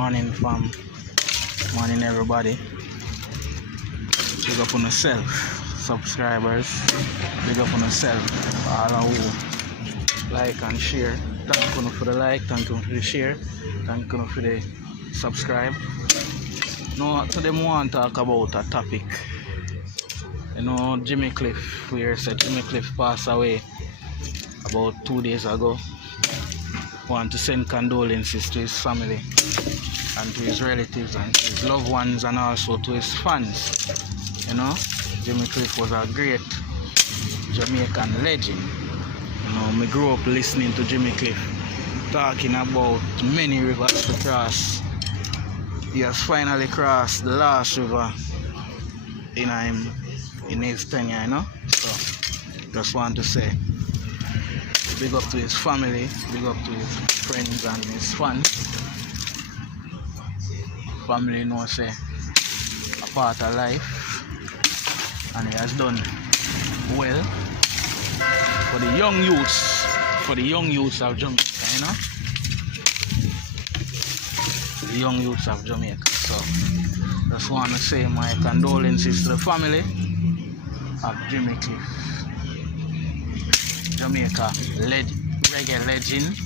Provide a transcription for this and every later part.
Morning fam, morning everybody. Big up on yourself, subscribers. Big up on yourself, all who like and share. Thank you for the like, thank you for the share, thank you for the subscribe. Now today I want to talk about a topic. You know, Jimmy Cliff, we heard that Jimmy Cliff passed away about 2 days ago. Want to send condolences to his family and to his relatives and to his loved ones and also to his fans. You know, Jimmy Cliff was a great Jamaican legend. You know, I grew up listening to Jimmy Cliff talking about many rivers to cross. He has finally crossed the last river in his tenure, you know. So just want to say big up to his family, big up to his friends and his fans. Family knows say a part of life, and he has done well for the young youths of Jamaica, you know. The young youths of Jamaica. So just want to say my condolences to the family of Jimmy Cliff, Jamaica reggae legend.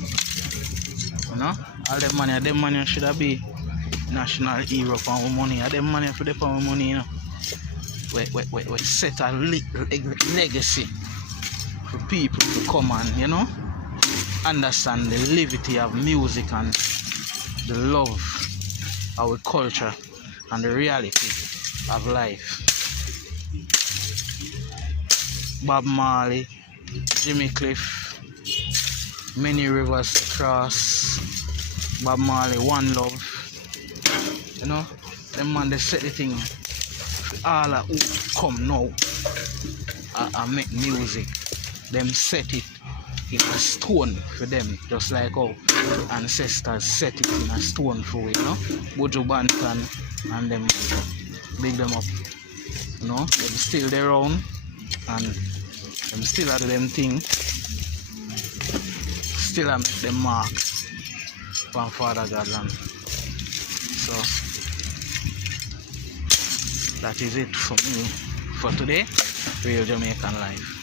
You know, all them money should have be national hero for our money. All them money for the our money, you know. We set a legacy for people to come and, you know, understand the levity of music and the love of our culture and the reality of life. Bob Marley, Jimmy Cliff, many rivers to cross. Bob Marley, One Love. You know, them man they set the thing for all who come now and make music. Them set it in a stone for them, just like how the ancestors set it in a stone for it, you know. Bojo Banton and them, big them up. You know, them still there around and them still at them thing. Still I make them mark from Father Godland. So that is it for me for today. Real Jamaican Life.